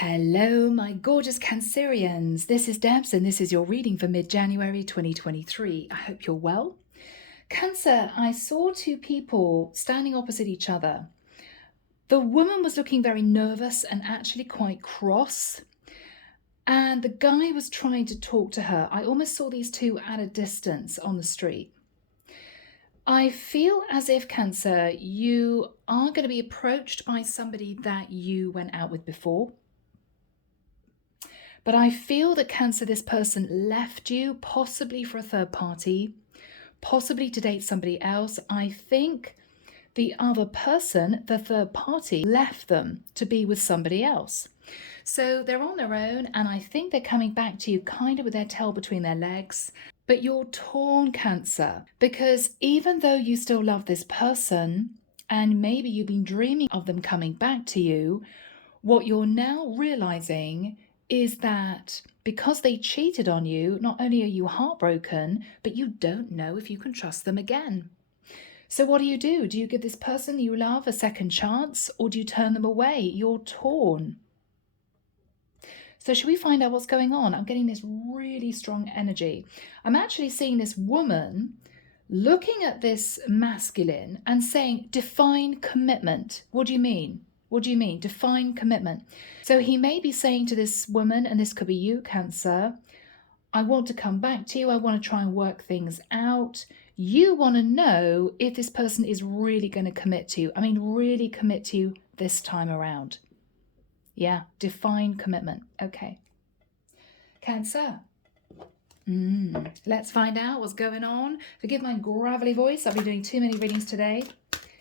Hello, my gorgeous Cancerians. This is Debs, and this is your reading for mid-January 2023. I hope you're well. Cancer, I saw two people standing opposite each other. The woman was looking very nervous and actually quite cross, and the guy was trying to talk to her. I almost saw these two at a distance on the street. I feel as if, Cancer, you are going to be approached by somebody that you went out with before. But I feel that, Cancer, this person left you, possibly for a third party, possibly to date somebody else. I think the other person, the third party, left them to be with somebody else. So they're on their own, and I think they're coming back to you kind of with their tail between their legs. But you're torn, Cancer, because even though you still love this person, and maybe you've been dreaming of them coming back to you, what you're now realizing is that because they cheated on you, not only are you heartbroken, but you don't know if you can trust them again. So what do? Do you give this person you love a second chance, or do you turn them away? You're torn. So should we find out what's going on? I'm getting this really strong energy. I'm actually seeing this woman looking at this masculine and saying, define commitment. What do you mean? What do you mean? Define commitment. So he may be saying to this woman, and this could be you, Cancer, I want to come back to you. I want to try and work things out. You want to know if this person is really going to commit to you. I mean, really commit to you this time around. Yeah, define commitment. Okay. Cancer. Let's find out what's going on. Forgive my gravelly voice. I'll be doing too many readings today.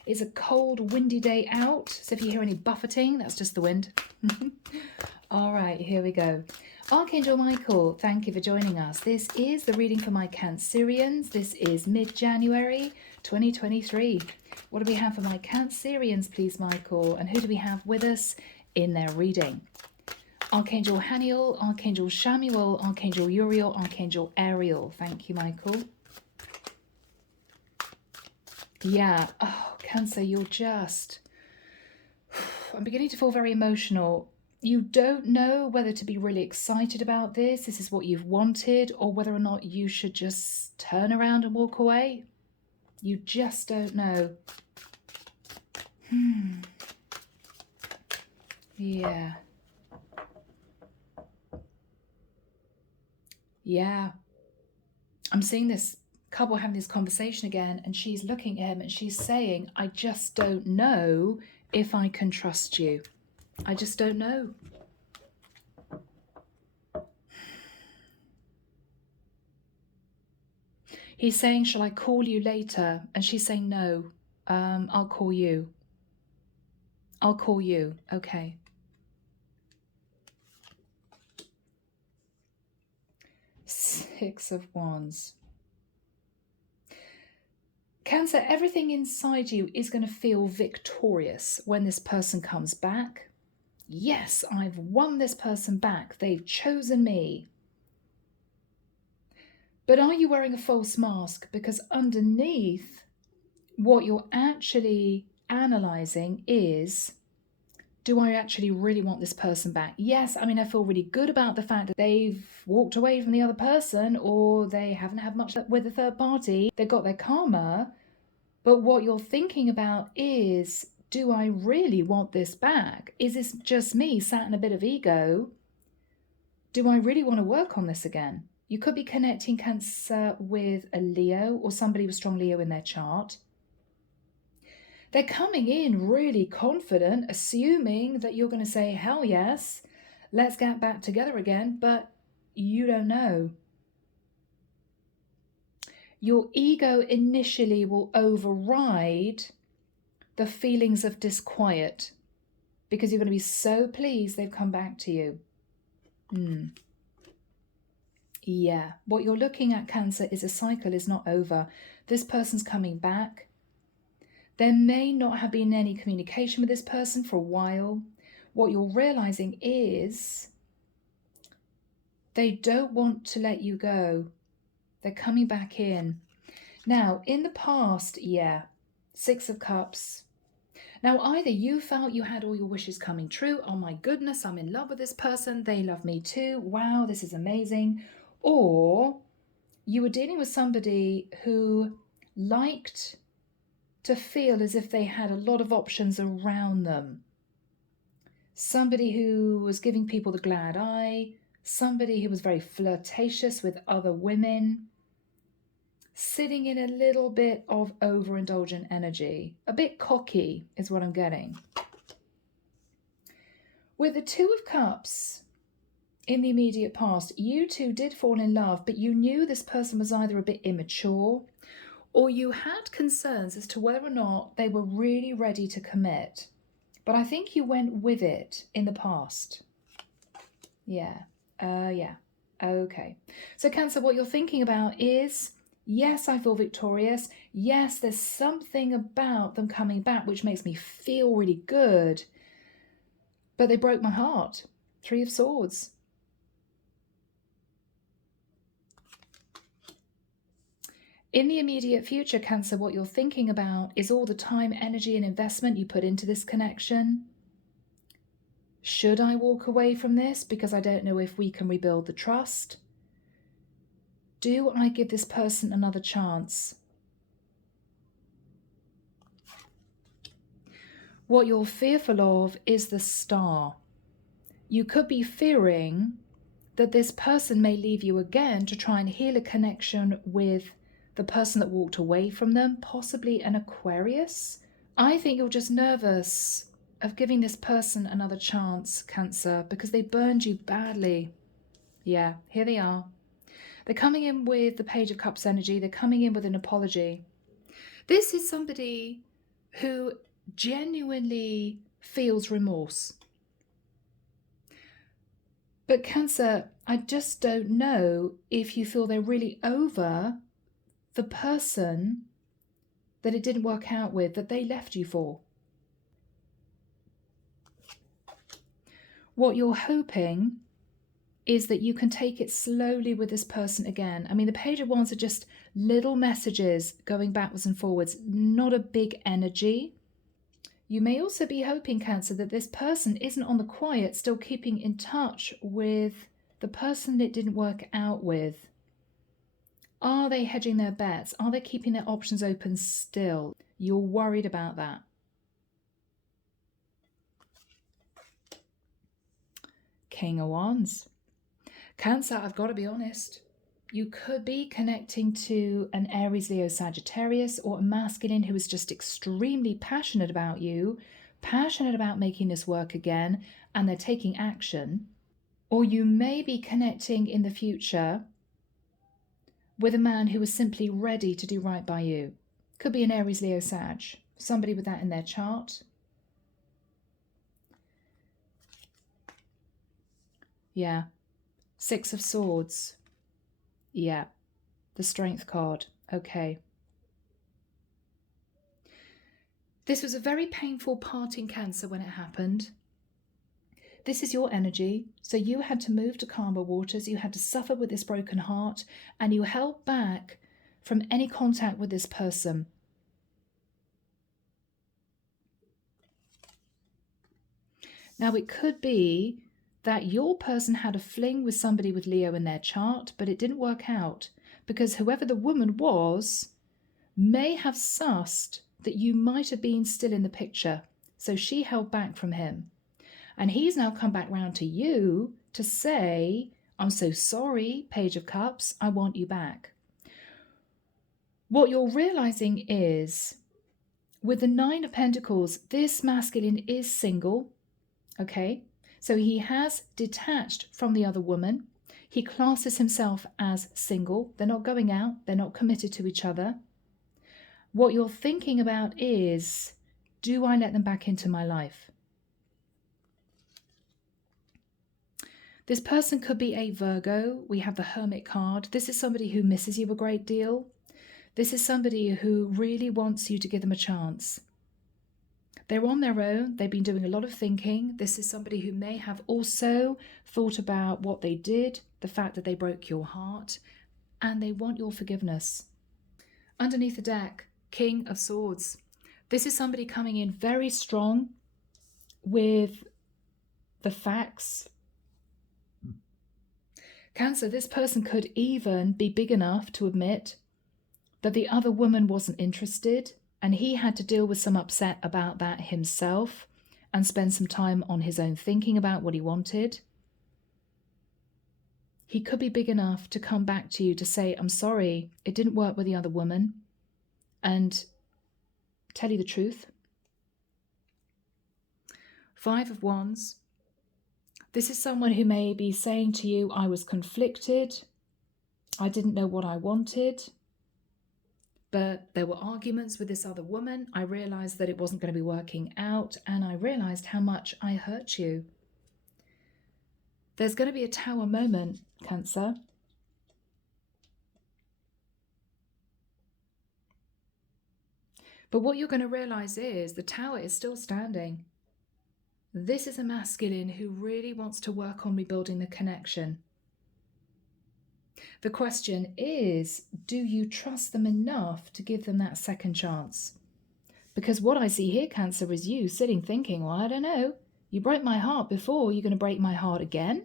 It's a cold, windy day out. So if you hear any buffeting, that's just the wind. All right, here we go. Archangel Michael, thank you for joining us. This is the reading for my Cancerians. This is mid-January 2023. What do we have for my Cancerians, please, Michael? And who do we have with us in their reading? Archangel Haniel, Archangel Shamuel, Archangel Uriel, Archangel Ariel. Thank you, Michael. Yeah, oh, Cancer, you're just... I'm beginning to feel very emotional. You don't know whether to be really excited about this. This is what you've wanted, or whether or not you should just turn around and walk away. You just don't know. Yeah. Yeah. I'm seeing this couple having this conversation again, and she's looking at him and she's saying, I just don't know if I can trust you. I just don't know. He's saying, shall I call you later? And she's saying, no, I'll call you. I'll call you. Okay. Six of Wands. Cancer, everything inside you is going to feel victorious when this person comes back. Yes, I've won this person back. They've chosen me. But are you wearing a false mask? Because underneath, what you're actually analysing is, do I actually really want this person back? Yes, I mean, I feel really good about the fact that they've walked away from the other person, or they haven't had much with a third party. They've got their karma. But what you're thinking about is, do I really want this back? Is this just me sat in a bit of ego? Do I really want to work on this again? You could be connecting, Cancer, with a Leo or somebody with strong Leo in their chart. They're coming in really confident, assuming that you're going to say, hell yes, let's get back together again, but you don't know. Your ego initially will override the feelings of disquiet because you're going to be so pleased they've come back to you. Yeah, what you're looking at, Cancer, is a cycle is not over. This person's coming back. There may not have been any communication with this person for a while. What you're realizing is they don't want to let you go. They're coming back in. Now, in the past, yeah, Six of Cups. Now, either you felt you had all your wishes coming true, oh my goodness, I'm in love with this person, they love me too, wow, this is amazing, or you were dealing with somebody who liked to feel as if they had a lot of options around them. Somebody who was giving people the glad eye, somebody who was very flirtatious with other women, sitting in a little bit of overindulgent energy. A bit cocky is what I'm getting. With the Two of Cups in the immediate past, you two did fall in love, but you knew this person was either a bit immature or you had concerns as to whether or not they were really ready to commit. But I think you went with it in the past. Yeah. Okay. So Cancer, what you're thinking about is, yes, I feel victorious. Yes, there's something about them coming back which makes me feel really good. But they broke my heart. 3 of Swords. In the immediate future, Cancer, what you're thinking about is all the time, energy, and investment you put into this connection. Should I walk away from this because I don't know if we can rebuild the trust? Do I give this person another chance? What you're fearful of is the Star. You could be fearing that this person may leave you again to try and heal a connection with the person that walked away from them, possibly an Aquarius. I think you're just nervous of giving this person another chance, Cancer, because they burned you badly. Yeah, here they are. They're coming in with the Page of Cups energy. They're coming in with an apology. This is somebody who genuinely feels remorse. But Cancer, I just don't know if you feel they're really over the person that it didn't work out with, that they left you for. What you're hoping is that you can take it slowly with this person again. I mean, the Page of Wands are just little messages going backwards and forwards, not a big energy. You may also be hoping, Cancer, that this person isn't on the quiet, still keeping in touch with the person it didn't work out with. Are they hedging their bets? Are they keeping their options open still? You're worried about that. King of Wands. Cancer, I've got to be honest. You could be connecting to an Aries, Leo, Sagittarius, or a masculine who is just extremely passionate about you, passionate about making this work again, and they're taking action. Or you may be connecting in the future with a man who is simply ready to do right by you. Could be an Aries, Leo, Sag. Somebody with that in their chart. Yeah. 6 of Swords. Yeah. The Strength card. Okay. This was a very painful parting, Cancer, when it happened. This is your energy, so you had to move to calmer waters, you had to suffer with this broken heart, and you held back from any contact with this person. Now, it could be that your person had a fling with somebody with Leo in their chart, but it didn't work out, because whoever the woman was may have sussed that you might have been still in the picture, so she held back from him. And he's now come back round to you to say, I'm so sorry, Page of Cups, I want you back. What you're realizing is, with the 9 of Pentacles, this masculine is single, okay? So he has detached from the other woman. He classes himself as single. They're not going out. They're not committed to each other. What you're thinking about is, do I let them back into my life? This person could be a Virgo. We have the Hermit card. This is somebody who misses you a great deal. This is somebody who really wants you to give them a chance. They're on their own. They've been doing a lot of thinking. This is somebody who may have also thought about what they did, the fact that they broke your heart, and they want your forgiveness. Underneath the deck, King of Swords. This is somebody coming in very strong with the facts. Cancer, this person could even be big enough to admit that the other woman wasn't interested, and he had to deal with some upset about that himself and spend some time on his own thinking about what he wanted. He could be big enough to come back to you to say, I'm sorry, it didn't work with the other woman, and tell you the truth. 5 of Wands. This is someone who may be saying to you, I was conflicted, I didn't know what I wanted, but there were arguments with this other woman. I realized that it wasn't going to be working out, and I realized how much I hurt you. There's going to be a tower moment, Cancer. But what you're going to realize is the tower is still standing. This is a masculine who really wants to work on rebuilding the connection. The question is, do you trust them enough to give them that second chance? Because what I see here, Cancer, is you sitting thinking, well, I don't know. You broke my heart before. You're going to break my heart again?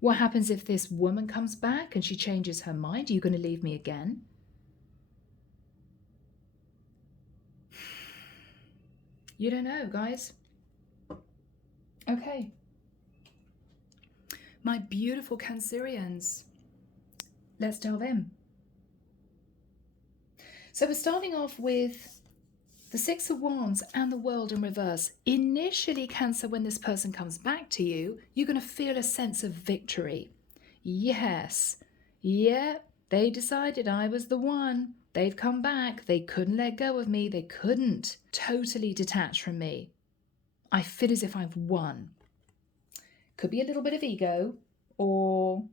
What happens if this woman comes back and she changes her mind? Are you going to leave me again? You don't know, guys. Okay. My beautiful Cancerians. Let's delve in. So we're starting off with the 6 of Wands and the World in reverse. Initially, Cancer, when this person comes back to you, you're going to feel a sense of victory. Yes. Yeah, they decided I was the one. They've come back. They couldn't let go of me. They couldn't totally detach from me. I feel as if I've won. Could be a little bit of ego, or,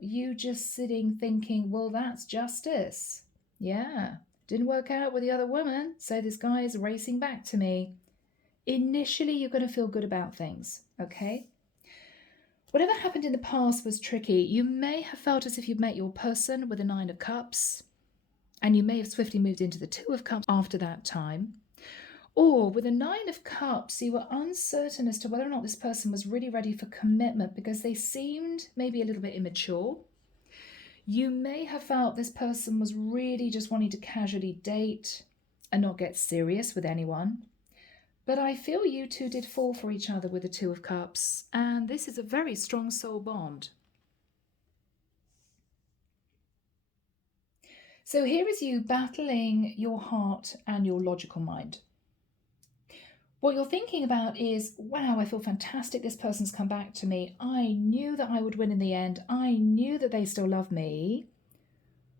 you just sitting thinking, well, that's justice. Yeah, didn't work out with the other woman, so this guy is racing back to me. Initially, you're going to feel good about things, okay? Whatever happened in the past was tricky. You may have felt as if you'd met your person with a 9 of Cups, and you may have swiftly moved into the 2 of Cups after that time. Or with a 9 of Cups, you were uncertain as to whether or not this person was really ready for commitment because they seemed maybe a little bit immature. You may have felt this person was really just wanting to casually date and not get serious with anyone. But I feel you two did fall for each other with the 2 of Cups, and this is a very strong soul bond. So here is you battling your heart and your logical mind. What you're thinking about is, wow, I feel fantastic. This person's come back to me. I knew that I would win in the end. I knew that they still love me.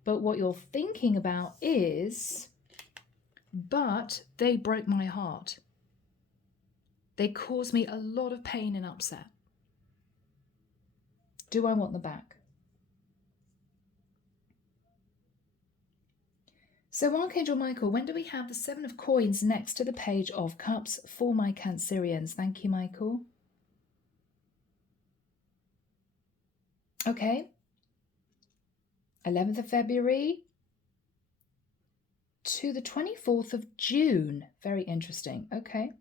But what you're thinking about is, but they broke my heart. They caused me a lot of pain and upset. Do I want them back? So Archangel Michael, when do we have the 7 of Coins next to the Page of Cups for my Cancerians? Thank you, Michael. Okay. 11th of February to the 24th of June. Very interesting. Okay.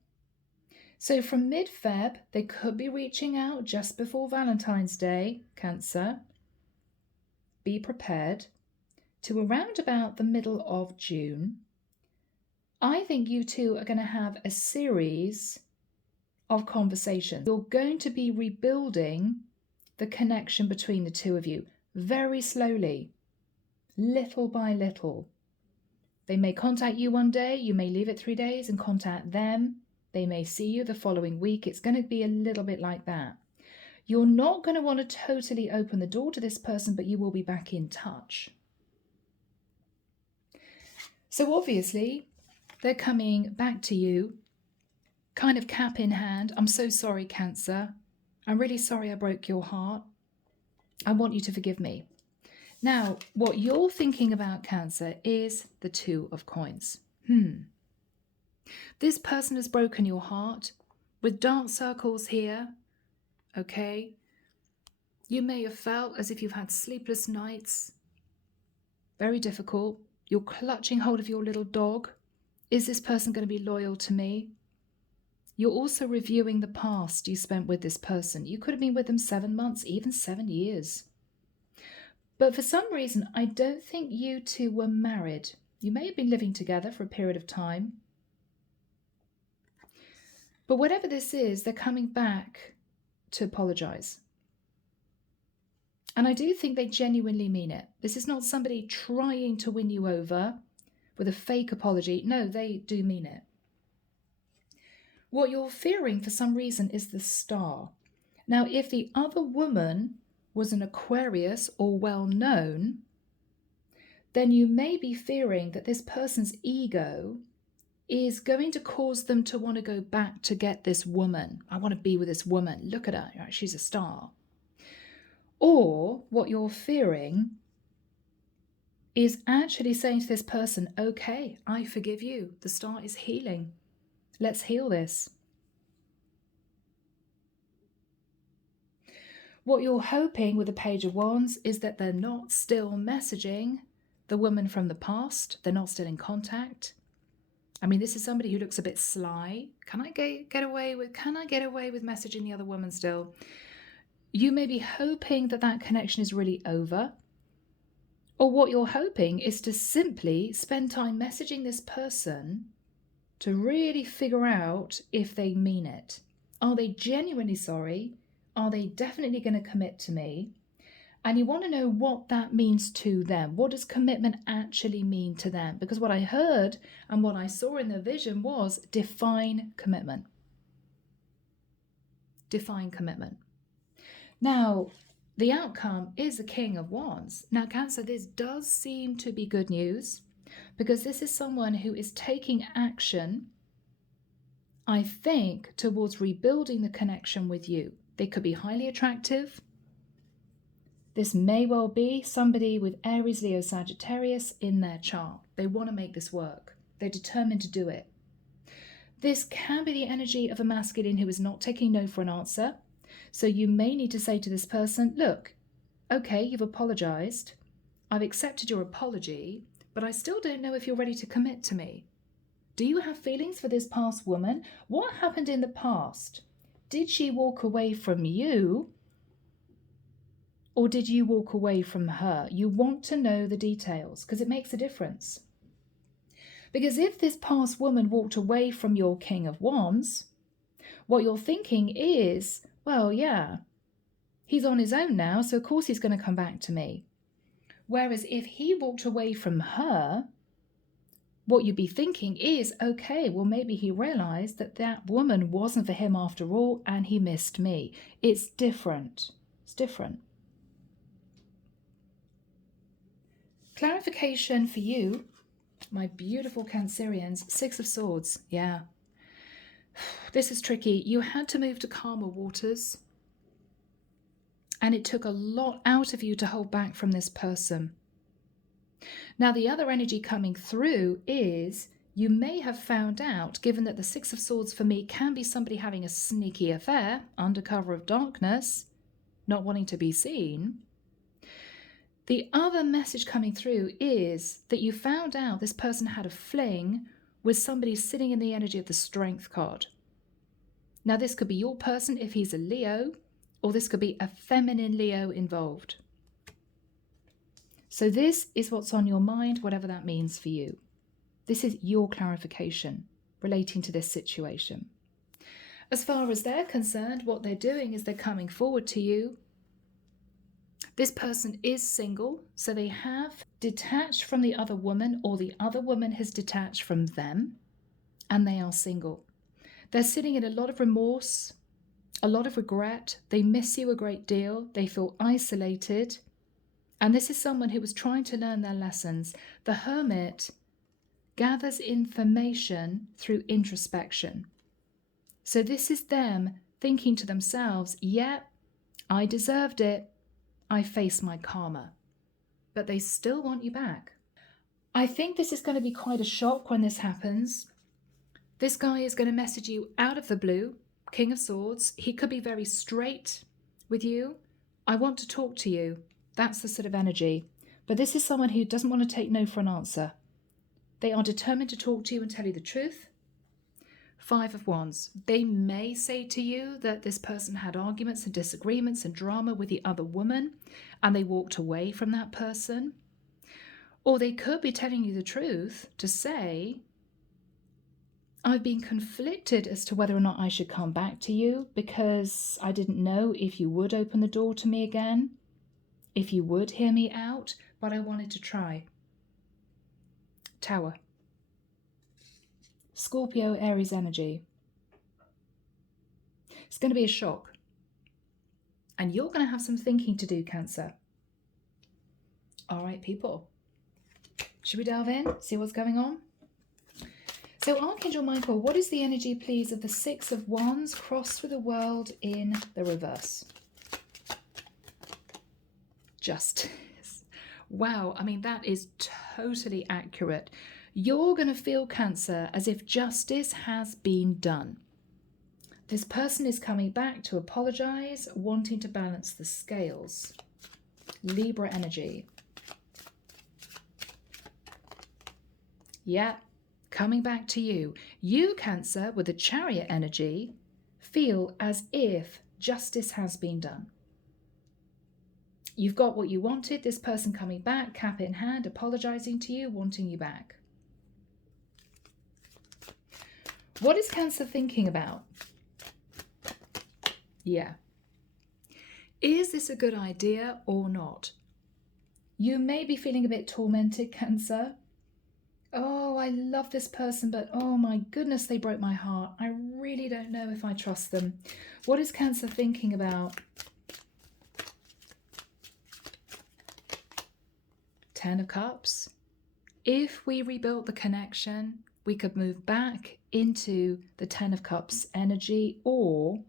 So from mid-Feb, they could be reaching out just before Valentine's Day, Cancer. Be prepared. To around about the middle of June, I think you two are going to have a series of conversations. You're going to be rebuilding the connection between the two of you very slowly, little by little. They may contact you one day, you may leave it 3 days and contact them. They may see you the following week. It's going to be a little bit like that. You're not going to want to totally open the door to this person, but you will be back in touch. So obviously, they're coming back to you, kind of cap in hand. I'm so sorry, Cancer. I'm really sorry I broke your heart. I want you to forgive me. Now, what you're thinking about, Cancer, is the 2 of Coins. This person has broken your heart with dark circles here, okay? You may have felt as if you've had sleepless nights. Very difficult. You're clutching hold of your little dog. Is this person going to be loyal to me? You're also reviewing the past you spent with this person. You could have been with them 7 months, even 7 years. But for some reason, I don't think you two were married. You may have been living together for a period of time. But whatever this is, they're coming back to apologize. And I do think they genuinely mean it. This is not somebody trying to win you over with a fake apology. No, they do mean it. What you're fearing for some reason is the star. Now, if the other woman was an Aquarius or well-known, then you may be fearing that this person's ego is going to cause them to want to go back to get this woman. I want to be with this woman. Look at her. She's a star. Or what you're fearing is actually saying to this person, okay, I forgive you. The star is healing. Let's heal this. What you're hoping with the Page of Wands is that they're not still messaging the woman from the past. They're not still in contact. I mean, this is somebody who looks a bit sly. Can I get away with messaging the other woman still? You may be hoping that that connection is really over. Or what you're hoping is to simply spend time messaging this person to really figure out if they mean it. Are they genuinely sorry? Are they definitely going to commit to me? And you want to know what that means to them. What does commitment actually mean to them? Because what I heard and what I saw in the vision was define commitment. Define commitment. Now, the outcome is the King of Wands. Now, Cancer, this does seem to be good news because this is someone who is taking action, I think, towards rebuilding the connection with you. They could be highly attractive. This may well be somebody with Aries, Leo, Sagittarius in their chart. They want to make this work. They're determined to do it. This can be the energy of a masculine who is not taking no for an answer. So you may need to say to this person, look, okay, you've apologized. I've accepted your apology, but I still don't know if you're ready to commit to me. Do you have feelings for this past woman? What happened in the past? Did she walk away from you? Or did you walk away from her? You want to know the details because it makes a difference. Because if this past woman walked away from your King of Wands, what you're thinking is, well, yeah, he's on his own now, so of course he's going to come back to me. Whereas if he walked away from her, what you'd be thinking is, okay, well, maybe he realized that that woman wasn't for him after all, and he missed me. It's different. It's different. Clarification for you, my beautiful Cancerians, Six of Swords. Yeah. This is tricky. You had to move to calmer waters. And it took a lot out of you to hold back from this person. Now, the other energy coming through is you may have found out, given that the Six of Swords for me can be somebody having a sneaky affair under cover of darkness, not wanting to be seen. The other message coming through is that you found out this person had a fling with somebody sitting in the energy of the Strength card. Now, this could be your person if he's a Leo, or this could be a feminine Leo involved. So this is what's on your mind, whatever that means for you. This is your clarification relating to this situation. As far as they're concerned, what they're doing is they're coming forward to you. This person is single, so they have detached from the other woman, or the other woman has detached from them, and they are single. They're sitting in a lot of remorse, a lot of regret. They miss you a great deal. They feel isolated. And this is someone who was trying to learn their lessons. The Hermit gathers information through introspection. So this is them thinking to themselves, yeah, I deserved it. I face my karma. But they still want you back. I think this is going to be quite a shock when this happens. This guy is going to message you out of the blue, King of Swords. He could be very straight with you. I want to talk to you. That's the sort of energy. But this is someone who doesn't want to take no for an answer. They are determined to talk to you and tell you the truth. 5 of Wands. They may say to you that this person had arguments and disagreements and drama with the other woman and they walked away from that person. Or they could be telling you the truth to say, I've been conflicted as to whether or not I should come back to you because I didn't know if you would open the door to me again, if you would hear me out, but I wanted to try. Tower. Scorpio, Aries energy. It's going to be a shock. And you're going to have some thinking to do, Cancer. All right, people. Should we delve in? See what's going on? So, Archangel Michael, what is the energy, please, of the 6 of Wands crossed with the World in the reverse? Justice. Wow, I mean, that is totally accurate. You're going to feel, Cancer, as if justice has been done. This person is coming back to apologize, wanting to balance the scales. Libra energy. Yeah, coming back to you. You, Cancer, with the Chariot energy, feel as if justice has been done. You've got what you wanted. This person coming back, cap in hand, apologizing to you, wanting you back. What is Cancer thinking about? Yeah. Is this a good idea or not? You may be feeling a bit tormented, Cancer. Oh, I love this person, but oh my goodness, they broke my heart. I really don't know if I trust them. What is Cancer thinking about? 10 of Cups. If we rebuilt the connection, we could move back into the 10 of Cups energy, or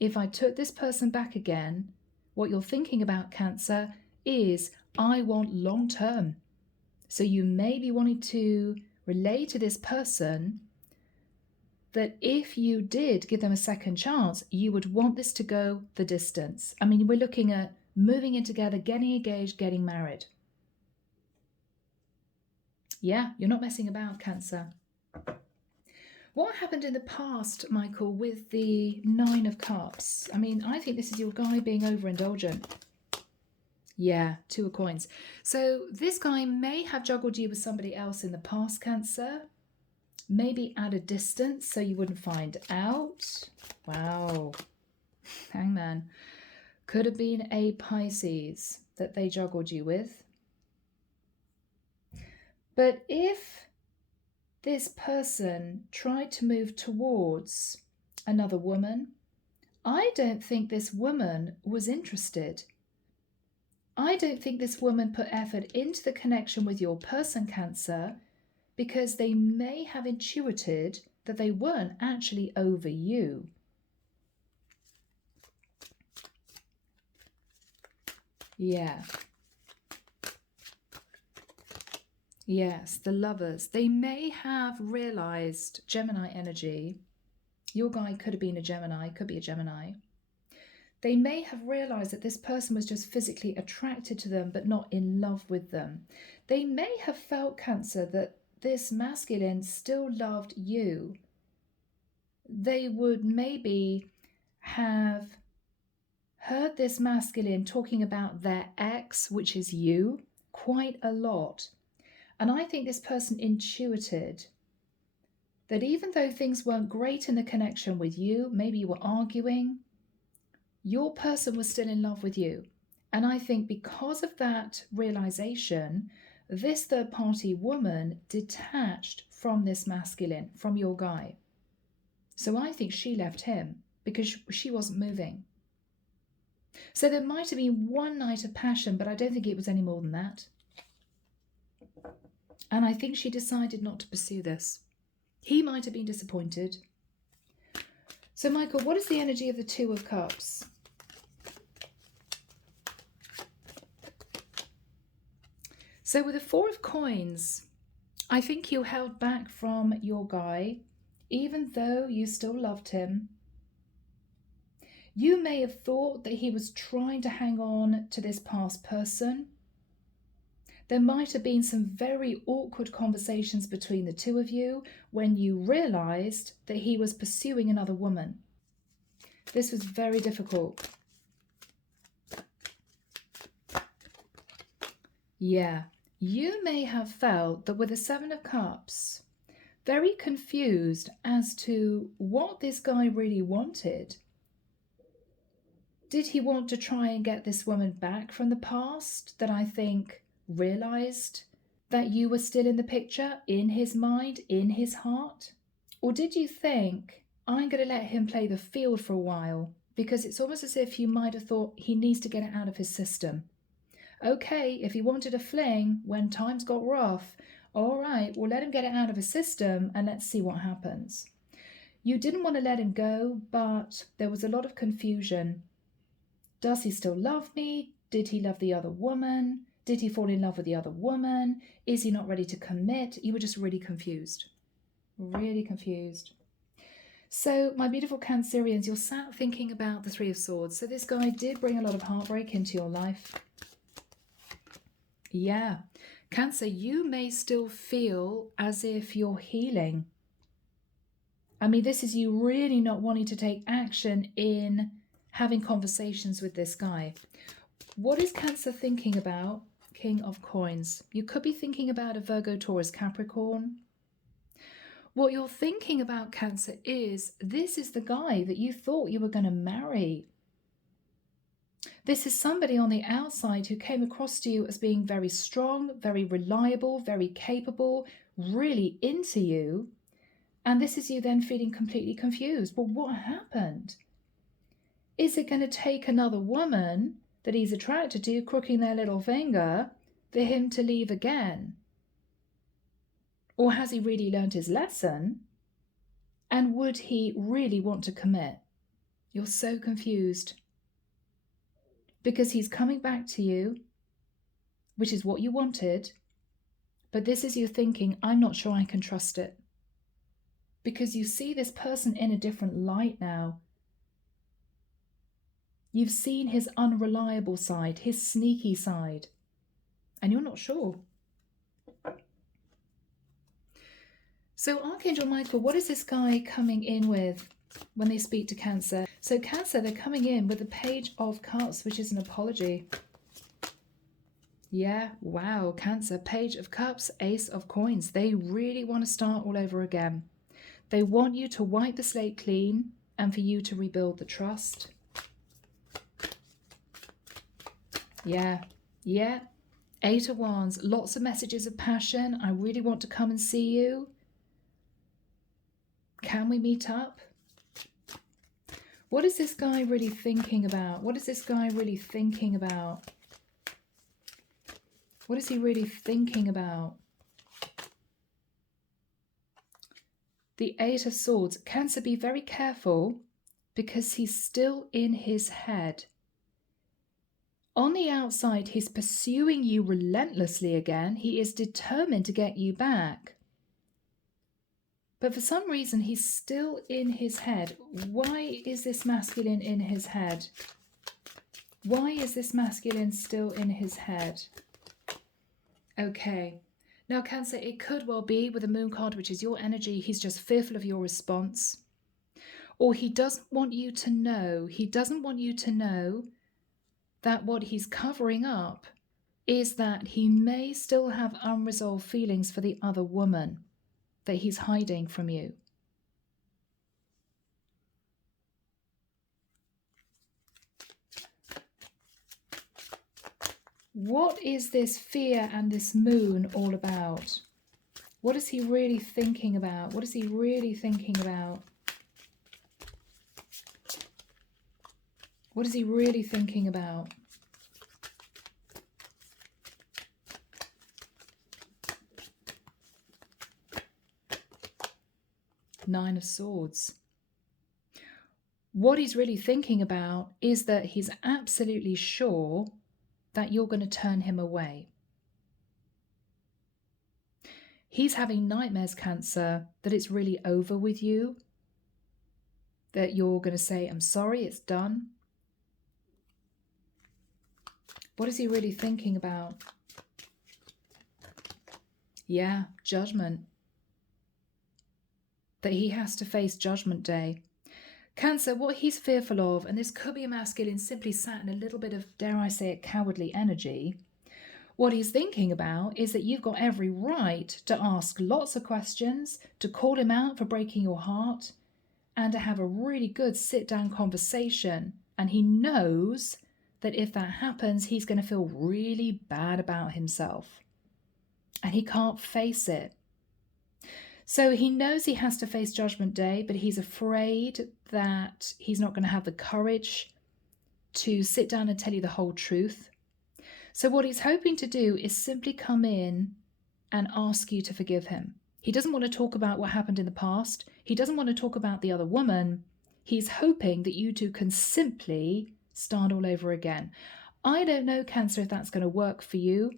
if I took this person back again, what you're thinking about, Cancer, is I want long term. So you may be wanting to relay to this person that if you did give them a second chance, you would want this to go the distance. I mean, we're looking at moving in together, getting engaged, getting married. Yeah, you're not messing about, Cancer. What happened in the past, Michael, with the 9 of Cups? I mean, I think this is your guy being overindulgent. Yeah, 2 of Coins. So this guy may have juggled you with somebody else in the past, Cancer. Maybe at a distance so you wouldn't find out. Wow. Hangman. Could have been a Pisces that they juggled you with. But if this person tried to move towards another woman, I don't think this woman was interested. I don't think this woman put effort into the connection with your person, Cancer, because they may have intuited that they weren't actually over you. Yeah. Yes, the Lovers. They may have realized, Gemini energy, your guy could have been a Gemini, could be a Gemini. They may have realized that this person was just physically attracted to them, but not in love with them. They may have felt, Cancer, that this masculine still loved you. They would maybe have heard this masculine talking about their ex, which is you, quite a lot. And I think this person intuited that even though things weren't great in the connection with you, maybe you were arguing, your person was still in love with you. And I think because of that realization, this third party woman detached from this masculine, from your guy. So I think she left him because she wasn't moving. So there might have been one night of passion, but I don't think it was any more than that. And I think she decided not to pursue this. He might have been disappointed. So, Michael, what is the energy of the 2 of Cups? So with the 4 of Coins, I think you held back from your guy, even though you still loved him. You may have thought that he was trying to hang on to this past person. There might have been some very awkward conversations between the two of you when you realized that he was pursuing another woman. This was very difficult. Yeah, you may have felt that with the Seven of Cups, very confused as to what this guy really wanted. Did he want to try and get this woman back from the past that I think realized that you were still in the picture, in his mind, in his heart? Or did you think, I'm going to let him play the field for a while, because it's almost as if you might have thought he needs to get it out of his system. Okay, if he wanted a fling when times got rough, all right, we'll let him get it out of his system and let's see what happens. You didn't want to let him go, but there was a lot of confusion. Does he still love me? Did he love the other woman? Did he fall in love with the other woman? Is he not ready to commit? You were just really confused. Really confused. So, my beautiful Cancerians, you're sat thinking about the Three of Swords. So this guy did bring a lot of heartbreak into your life. Yeah. Cancer, you may still feel as if you're healing. I mean, this is you really not wanting to take action in having conversations with this guy. What is Cancer thinking about? King of Coins. You could be thinking about a Virgo, Taurus, Capricorn. What you're thinking about, Cancer, is this is the guy that you thought you were going to marry. This is somebody on the outside who came across to you as being very strong, very reliable, very capable, really into you. And this is you then feeling completely confused. Well, what happened? Is it going to take another woman that he's attracted to, crooking their little finger, for him to leave again? Or has he really learned his lesson? And would he really want to commit? You're so confused. Because he's coming back to you, which is what you wanted, but this is you thinking, I'm not sure I can trust it. Because you see this person in a different light now. You've seen his unreliable side, his sneaky side, and you're not sure. So Archangel Michael, what is this guy coming in with when they speak to Cancer? So Cancer, they're coming in with the Page of Cups, which is an apology. Yeah, wow, Cancer, Page of Cups, Ace of Coins. They really want to start all over again. They want you to wipe the slate clean and for you to rebuild the trust. Yeah. Eight of Wands, lots of messages of passion. I really want to come and see you. Can we meet up? What is this guy really thinking about? What is this guy really thinking about? What is he really thinking about? The Eight of Swords. Cancer, be very careful because he's still in his head. On the outside, he's pursuing you relentlessly again. He is determined to get you back. But for some reason, he's still in his head. Why is this masculine in his head? Why is this masculine still in his head? Okay. Now, Cancer, it could well be with the Moon card, which is your energy, he's just fearful of your response. Or he doesn't want you to know. He doesn't want you to know that what he's covering up is that he may still have unresolved feelings for the other woman that he's hiding from you. What is this fear and this moon all about? What is he really thinking about? What is he really thinking about? What is he really thinking about? Nine of Swords. What he's really thinking about is that he's absolutely sure that you're going to turn him away. He's having nightmares, Cancer, that it's really over with you, that you're going to say, I'm sorry, it's done. What is he really thinking about? Yeah, judgment. That he has to face Judgment Day. Cancer, what he's fearful of, and this could be a masculine simply sat in a little bit of, dare I say it, cowardly energy. What he's thinking about is that you've got every right to ask lots of questions, to call him out for breaking your heart, and to have a really good sit-down conversation. And he knows that if that happens, he's going to feel really bad about himself. And he can't face it. So he knows he has to face Judgment Day, but he's afraid that he's not going to have the courage to sit down and tell you the whole truth. So what he's hoping to do is simply come in and ask you to forgive him. He doesn't want to talk about what happened in the past. He doesn't want to talk about the other woman. He's hoping that you two can simply start all over again. I don't know, Cancer, if that's going to work for you,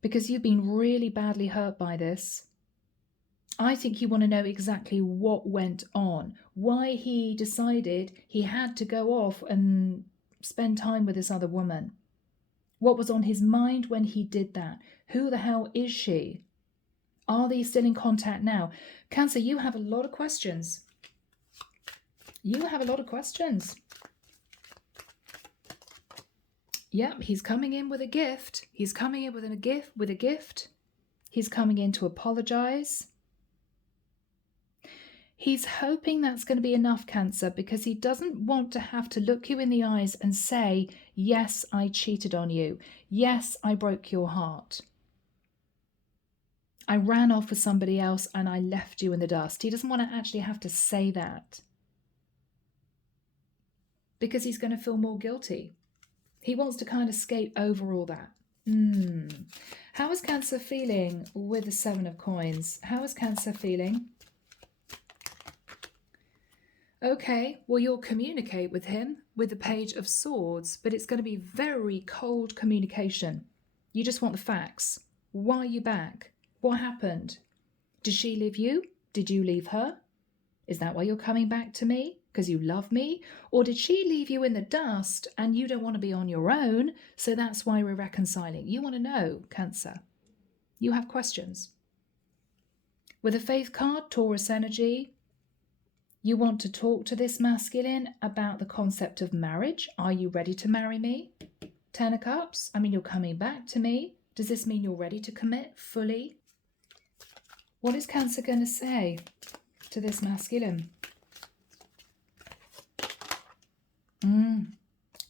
because you've been really badly hurt by this. I think you want to know exactly what went on, why he decided he had to go off and spend time with this other woman. What was on his mind when he did that? Who the hell is she? Are they still in contact now? Cancer, you have a lot of questions. You have a lot of questions. Yep, he's coming in with a gift. He's coming in with a gift. He's coming in to apologize. He's hoping that's going to be enough, Cancer, because he doesn't want to have to look you in the eyes and say, yes, I cheated on you. Yes, I broke your heart. I ran off with somebody else and I left you in the dust. He doesn't want to actually have to say that because he's going to feel more guilty. He wants to kind of skate over all that. How is Cancer feeling with the 7 of Coins? How is Cancer feeling? Okay, well, you'll communicate with him with the Page of Swords, but it's going to be very cold communication. You just want the facts. Why are you back? What happened? Did she leave you? Did you leave her? Is that why you're coming back to me? Because you love me? Or did she leave you in the dust and you don't want to be on your own, so that's why we're reconciling? You want to know, Cancer. You have questions. With a Faith card, Taurus energy, you want to talk to this masculine about the concept of marriage. Are you ready to marry me? 10 of Cups. I mean, you're coming back to me. Does this mean you're ready to commit fully? What is Cancer going to say to this masculine?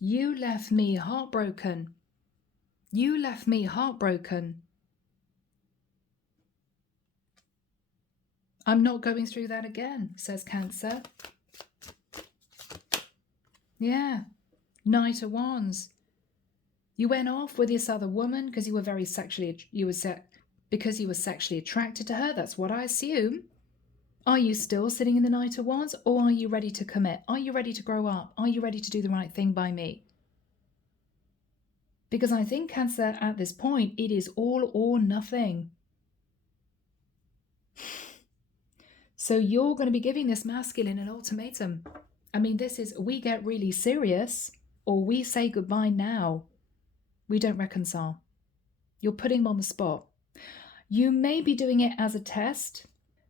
You left me heartbroken. You left me heartbroken. I'm not going through that again, says Cancer. Yeah. Knight of Wands. You went off with this other woman because you were very sexually, because you were sexually attracted to her. That's what I assume. Are you still sitting in the Knight of Wands, or are you ready to commit? Are you ready to grow up? Are you ready to do the right thing by me? Because I think, Cancer, at this point, it is all or nothing. So you're going to be giving this masculine an ultimatum. I mean, this is, we get really serious, or we say goodbye now. We don't reconcile. You're putting him on the spot. You may be doing it as a test,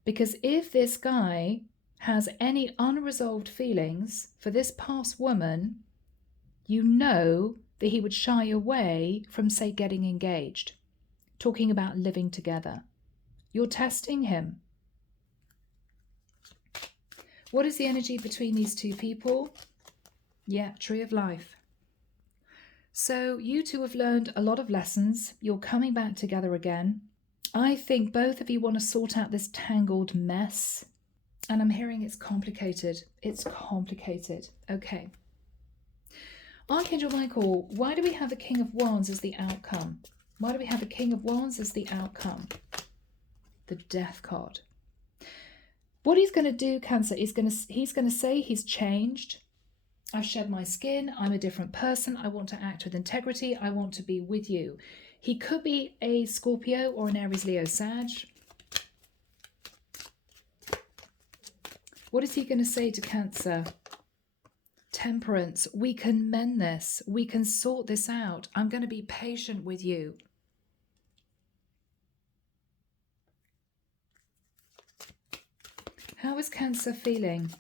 because if this guy has any unresolved feelings for this past woman, you know that he would shy away from, say, getting engaged, talking about living together. You're testing him. What is the energy between these two people? Yeah, Tree of Life. So you two have learned a lot of lessons. You're coming back together again. I think both of you want to sort out this tangled mess. And I'm hearing it's complicated. It's complicated. Okay. Archangel Michael, why do we have the King of Wands as the outcome? Why do we have the King of Wands as the outcome? The Death card. What he's going to do, Cancer, is he's going to say he's changed. I've shed my skin. I'm a different person. I want to act with integrity. I want to be with you. He could be a Scorpio or an Aries, Leo, Sag. What is he going to say to Cancer? Temperance. We can mend this. We can sort this out. I'm going to be patient with you. How is Cancer feeling?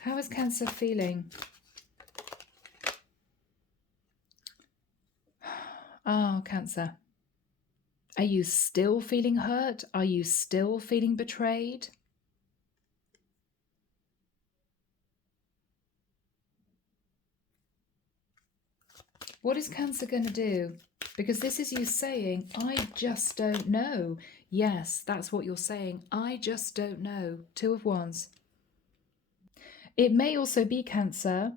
How is Cancer feeling? Oh, Cancer. Are you still feeling hurt? Are you still feeling betrayed? What is Cancer going to do? Because this is you saying, I just don't know. Yes, that's what you're saying. I just don't know. Two of Wands. It may also be, Cancer,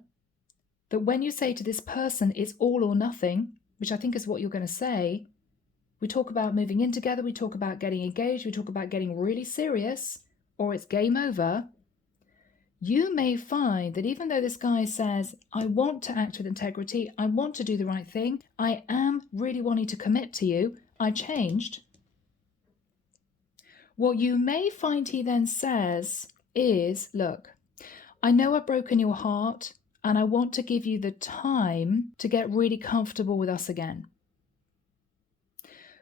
that when you say to this person, it's all or nothing, which I think is what you're going to say, we talk about moving in together, we talk about getting engaged, we talk about getting really serious, or it's game over. You may find that even though this guy says, I want to act with integrity, I want to do the right thing, I am really wanting to commit to you, I changed. What you may find he then says is, look, I know I've broken your heart and I want to give you the time to get really comfortable with us again.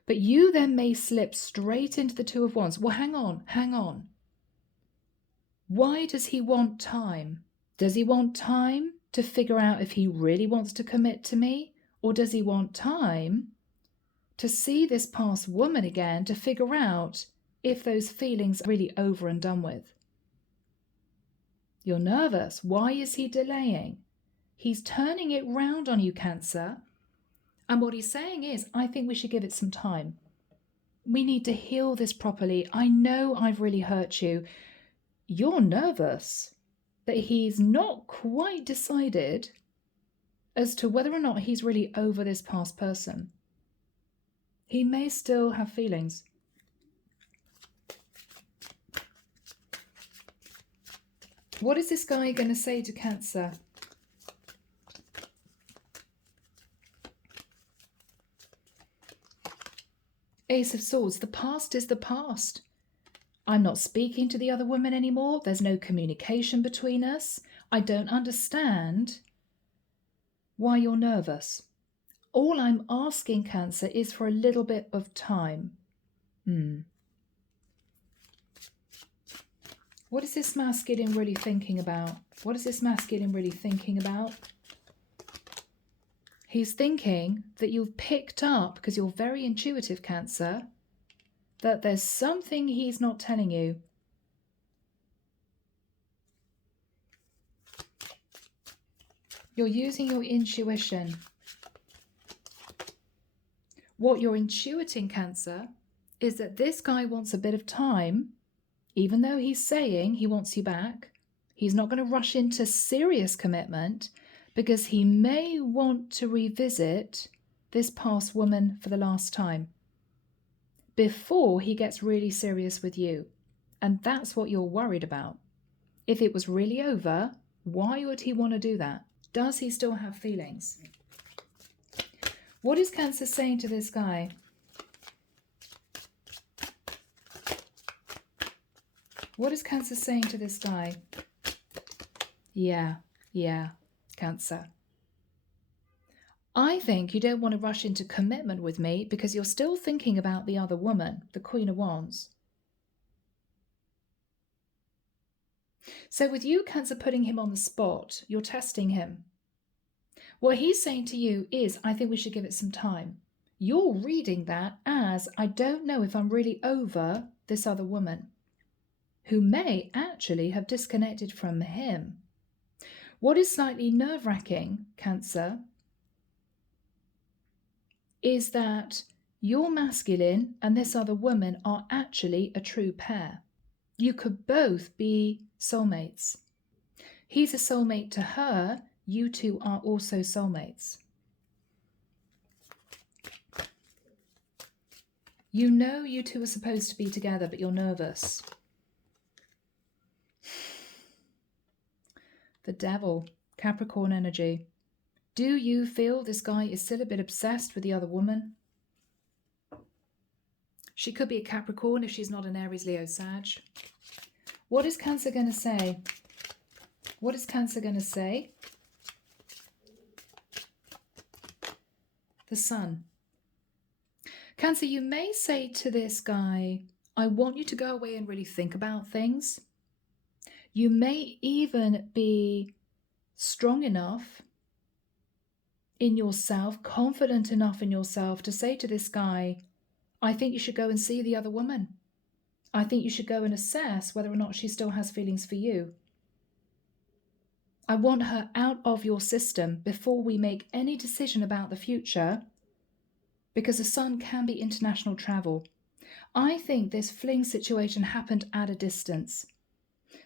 But you then may slip straight into the Two of Wands. Well, hang on. Why does he want time? Does he want time to figure out if he really wants to commit to me? Or does he want time to see this past woman again to figure out if those feelings are really over and done with? You're nervous. Why is he delaying? He's turning it round on you, Cancer. And what he's saying is, I think we should give it some time. We need to heal this properly. I know I've really hurt you. You're nervous that he's not quite decided as to whether or not he's really over this past person. He may still have feelings. What is this guy going to say to Cancer? Ace of Swords. The past is the past. I'm not speaking to the other woman anymore. There's no communication between us. I don't understand why you're nervous. All I'm asking, Cancer, is for a little bit of time. What is this masculine really thinking about? What is this masculine really thinking about? He's thinking that you've picked up, because you're very intuitive, Cancer, that there's something he's not telling you. You're using your intuition. What you're intuiting, Cancer, is that this guy wants a bit of time, even though he's saying he wants you back. He's not going to rush into serious commitment because he may want to revisit this past woman for the last time before he gets really serious with you. And that's what you're worried about. If it was really over, why would he want to do that? Does he still have feelings? What is Cancer saying to this guy? What is Cancer saying to this guy? Yeah, Cancer. I think you don't want to rush into commitment with me because you're still thinking about the other woman, the Queen of Wands. So with you, Cancer, putting him on the spot, you're testing him. What he's saying to you is, I think we should give it some time. You're reading that as, I don't know if I'm really over this other woman, who may actually have disconnected from him. What is slightly nerve-wracking, Cancer, is that your masculine and this other woman are actually a true pair. You could both be soulmates. He's a soulmate to her. You two are also soulmates. You know you two are supposed to be together, but you're nervous. The Devil, Capricorn energy. Do you feel this guy is still a bit obsessed with the other woman? She could be a Capricorn if she's not an Aries, Leo, Sag. What is Cancer going to say? What is Cancer going to say? The Sun. Cancer, you may say to this guy, I want you to go away and really think about things. You may even be strong enough in yourself, confident enough in yourself to say to this guy, I think you should go and see the other woman. I think you should go and assess whether or not she still has feelings for you. I want her out of your system before we make any decision about the future, because the sun can be international travel. I think this fling situation happened at a distance.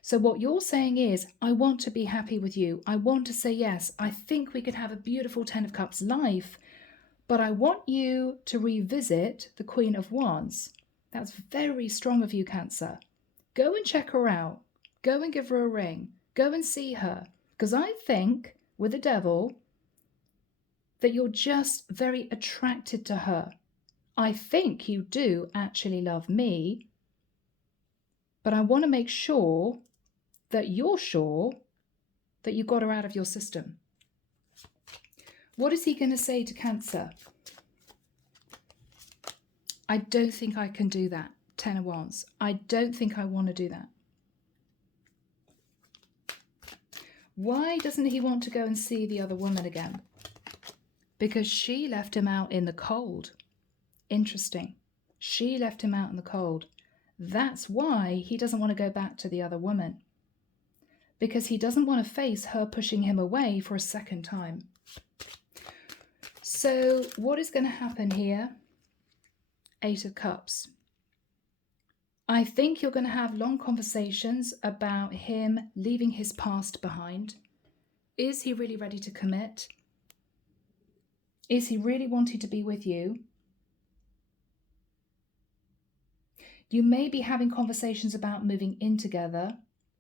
So what you're saying is, I want to be happy with you. I want to say yes. I think we could have a beautiful 10 of Cups life, but I want you to revisit the Queen of Wands. That's very strong of you, Cancer. Go and check her out. Go and give her a ring. Go and see her. Because I think, with the Devil, that you're just very attracted to her. I think you do actually love me, but I want to make sure that you're sure that you got her out of your system. What is he going to say to Cancer? I don't think I can do that. 10 of Wands. I don't think I want to do that. Why doesn't he want to go and see the other woman again? Because she left him out in the cold. Interesting. She left him out in the cold. That's why he doesn't want to go back to the other woman. Because he doesn't want to face her pushing him away for a second time. So what is going to happen here? 8 of Cups. I think you're going to have long conversations about him leaving his past behind. Is he really ready to commit? Is he really wanting to be with you? You may be having conversations about moving in together,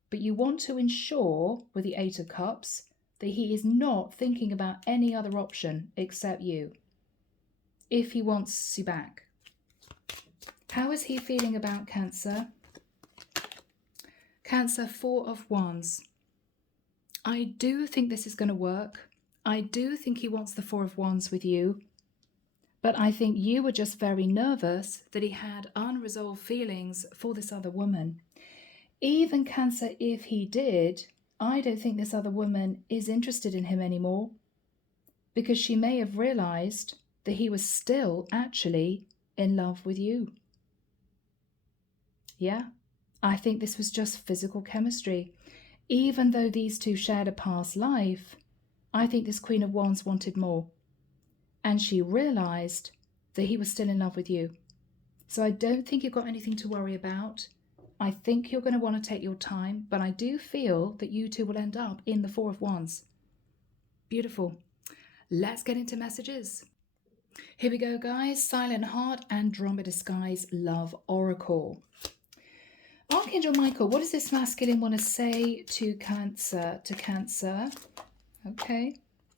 but you want to ensure with the 8 of Cups that he is not thinking about any other option except you, if he wants you back. How is he feeling about Cancer? Cancer, 4 of Wands. I do think this is going to work. I do think he wants the 4 of Wands with you. But I think you were just very nervous that he had unresolved feelings for this other woman. Even Cancer, if he did, I don't think this other woman is interested in him anymore, because she may have realized that he was still actually in love with you. Yeah, I think this was just physical chemistry. Even though these two shared a past life, I think this Queen of Wands wanted more. And she realized that he was still in love with you. So I don't think you've got anything to worry about. I think you're going to want to take your time, but I do feel that you two will end up in the 4 of Wands. Beautiful. Let's get into messages. Here we go, guys. Silent Heart, Andromeda Skies, Love Oracle. Archangel Michael, what does this masculine want to say to Cancer? Okay.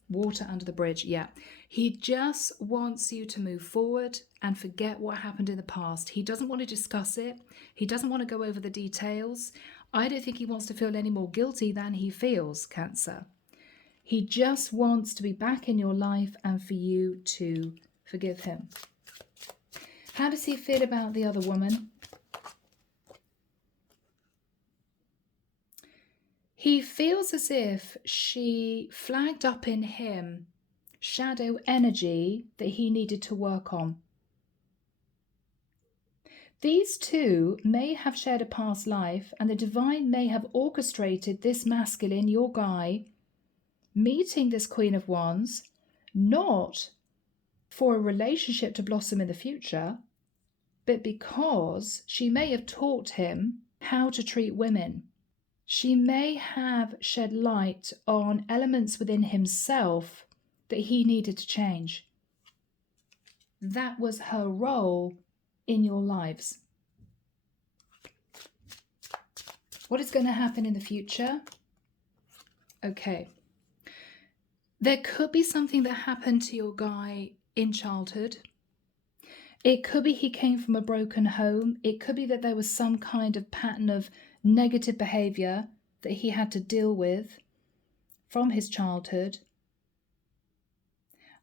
Water under the bridge. Yeah. He just wants you to move forward and forget what happened in the past. He doesn't want to discuss it. He doesn't want to go over the details. I don't think he wants to feel any more guilty than he feels, Cancer. He just wants to be back in your life and for you to forgive him. How does he feel about the other woman? He feels as if she flagged up in him shadow energy that he needed to work on. These two may have shared a past life, and the divine may have orchestrated this masculine, your guy, meeting this Queen of Wands, not for a relationship to blossom in the future, but because she may have taught him how to treat women. She may have shed light on elements within himself that he needed to change. That was her role in your lives. What is going to happen in the future? Okay. There could be something that happened to your guy in childhood. It could be he came from a broken home. It could be that there was some kind of pattern of negative behavior that he had to deal with from his childhood.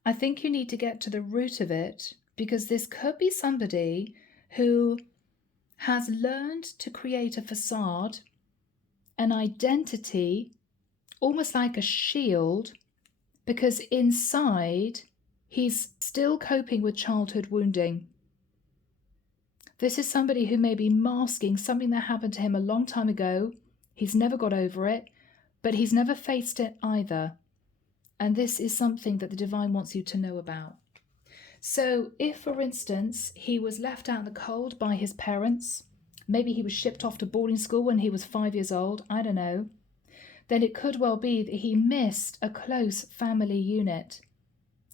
I think you need to get to the root of it, because this could be somebody who has learned to create a facade, an identity, almost like a shield, because inside he's still coping with childhood wounding. This is somebody who may be masking something that happened to him a long time ago. He's never got over it, but he's never faced it either. And this is something that the divine wants you to know about. So if, for instance, he was left out in the cold by his parents, maybe he was shipped off to boarding school when he was 5 years old, I don't know, then it could well be that he missed a close family unit.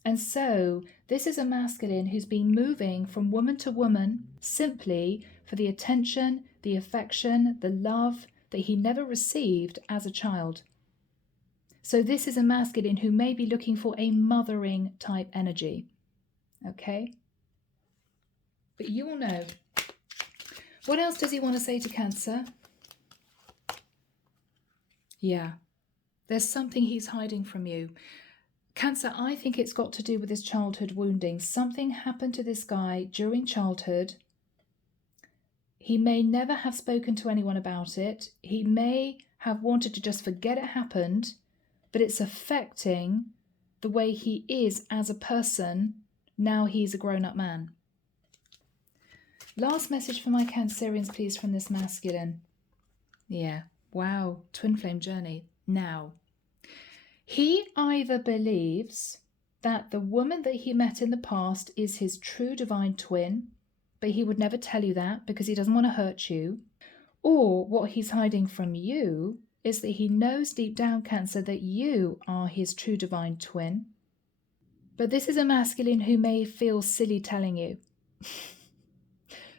And so this is a masculine who's been moving from woman to woman simply for the attention, the affection, the love that he never received as a child. So this is a masculine who may be looking for a mothering type energy. Okay? But you will know. What else does he want to say to Cancer? Yeah, there's something he's hiding from you. Cancer, I think it's got to do with his childhood wounding. Something happened to this guy during childhood. He may never have spoken to anyone about it. He may have wanted to just forget it happened, but it's affecting the way he is as a person. Now he's a grown-up man. Last message for my Cancerians, please, from this masculine. Yeah, wow, twin flame journey. Now, he either believes that the woman that he met in the past is his true divine twin, but he would never tell you that because he doesn't want to hurt you, or what he's hiding from you is that he knows deep down, Cancer, that you are his true divine twin. But this is a masculine who may feel silly telling you.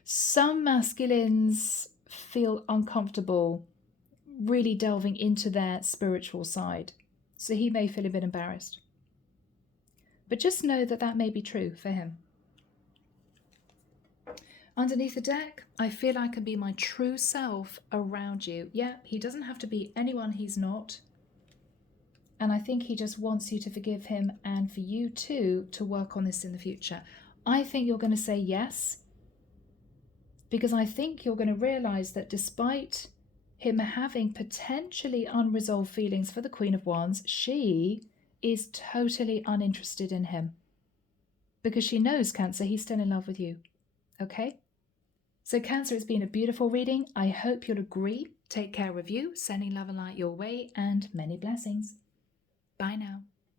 Some masculines feel uncomfortable really delving into their spiritual side. So he may feel a bit embarrassed. But just know that that may be true for him. Underneath the deck, I feel I can be my true self around you. Yeah, he doesn't have to be anyone he's not. And I think he just wants you to forgive him and for you too to work on this in the future. I think you're going to say yes, because I think you're going to realize that despite him having potentially unresolved feelings for the Queen of Wands, she is totally uninterested in him. Because she knows, Cancer, he's still in love with you. Okay? So Cancer, it's been a beautiful reading. I hope you'll agree. Take care of you. Sending love and light your way and many blessings. Bye now.